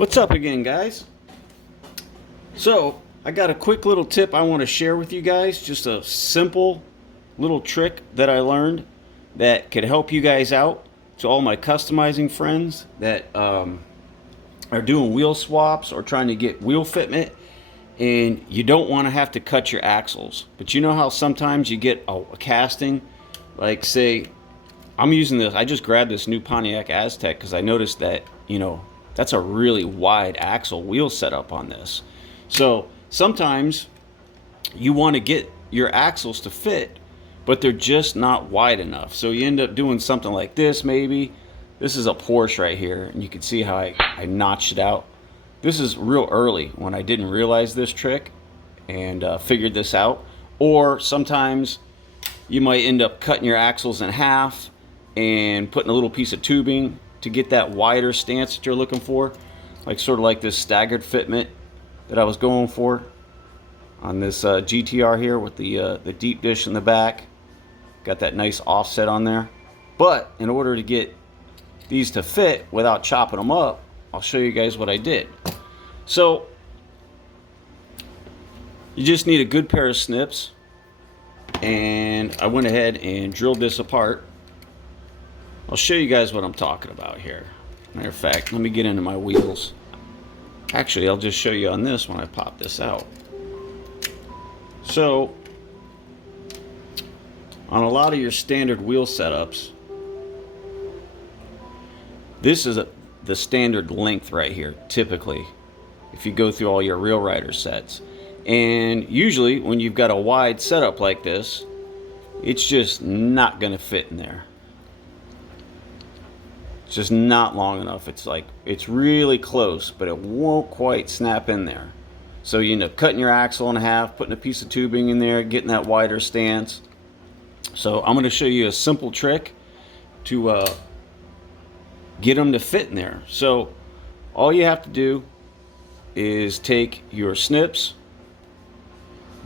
What's up again, guys? So I got a quick little tip I want to share with you guys. Just a simple little trick that I learned that could help you guys out. To all my customizing friends that are doing wheel swaps or trying to get wheel fitment, and you don't want to have to cut your axles. But you know how sometimes you get a casting, like say I'm using this, I just grabbed this new Pontiac Aztec because I noticed that, that's a really wide axle wheel setup on this. So sometimes you want to get your axles to fit, but they're just not wide enough. So you end up doing something like this maybe. This is a Porsche right here, and you can see how I notched it out. This is real early when I didn't realize this trick and figured this out. Or sometimes you might end up cutting your axles in half and putting a little piece of tubing to get that wider stance that you're looking for, like sort of like this staggered fitment that I was going for on this GTR here with the deep dish in the back. Got that nice offset on there. But in order to get these to fit without chopping them up, I'll show you guys what I did. So you just need a good pair of snips, and I went ahead and drilled this apart. I'll show you guys what I'm talking about here. Matter of fact, let me get into my wheels. Actually, I'll just show you on this when I pop this out. So on a lot of your standard wheel setups, this is the standard length right here, typically, if you go through all your Real Rider sets. And usually when you've got a wide setup like this, it's just not going to fit in there. It's just not long enough. It's really close, but it won't quite snap in there. So you end up cutting your axle in half, putting a piece of tubing in there, getting that wider stance. So I'm going to show you a simple trick to get them to fit in there. So all you have to do is take your snips.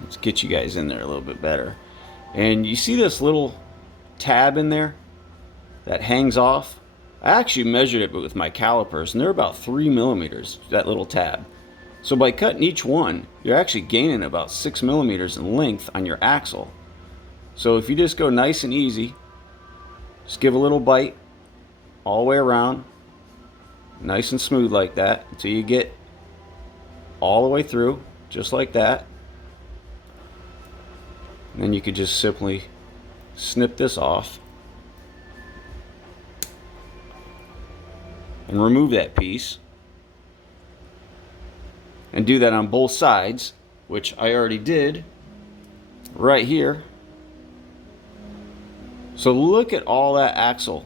Let's get you guys in there a little bit better. And you see this little tab in there that hangs off? I actually measured it with my calipers, and they're about 3 millimeters, that little tab. So by cutting each one, you're actually gaining about 6 millimeters in length on your axle. So if you just go nice and easy, just give a little bite all the way around, nice and smooth like that, until you get all the way through, just like that. And then you could just simply snip this off and remove that piece, and do that on both sides, which I already did right here. So look at all that axle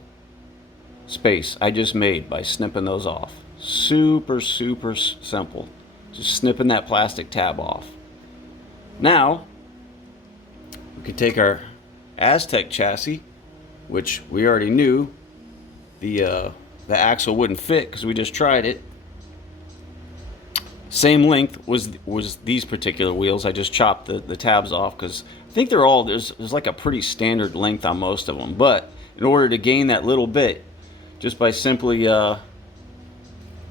space I just made by snipping those off. Super simple, just snipping that plastic tab off. Now we could take our Aztec chassis, which we already knew the axle wouldn't fit because we just tried it. Same length was these particular wheels. I just chopped the tabs off because I think they're all, there's like a pretty standard length on most of them. But in order to gain that little bit, just by simply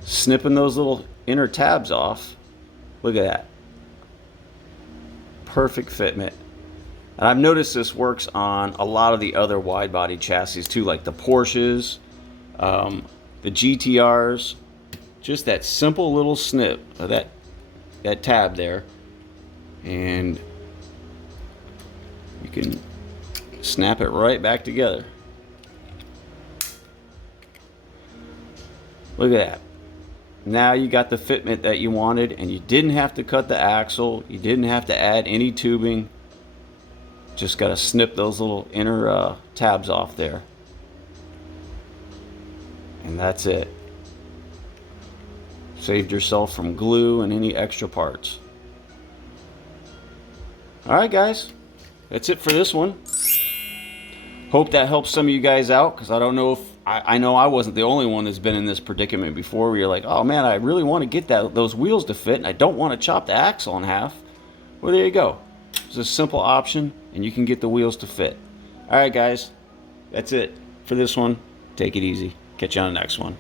snipping those little inner tabs off, look at that. Perfect fitment. And I've noticed this works on a lot of the other wide body chassis too, like the Porsches, the GTRs. Just that simple little snip of that tab there, and you can snap it right back together. Look at that. Now you got the fitment that you wanted, and you didn't have to cut the axle. You didn't have to add any tubing. Just got to snip those little inner tabs off there. And that's it. Saved yourself from glue and any extra parts. Alright guys, that's it for this one. Hope that helps some of you guys out, because I don't know if I know I wasn't the only one that's been in this predicament before, where you're like, oh man, I really want to get those wheels to fit, and I don't want to chop the axle in half. Well, there you go. It's a simple option, and you can get the wheels to fit. Alright guys, that's it for this one. Take it easy. Catch you on the next one.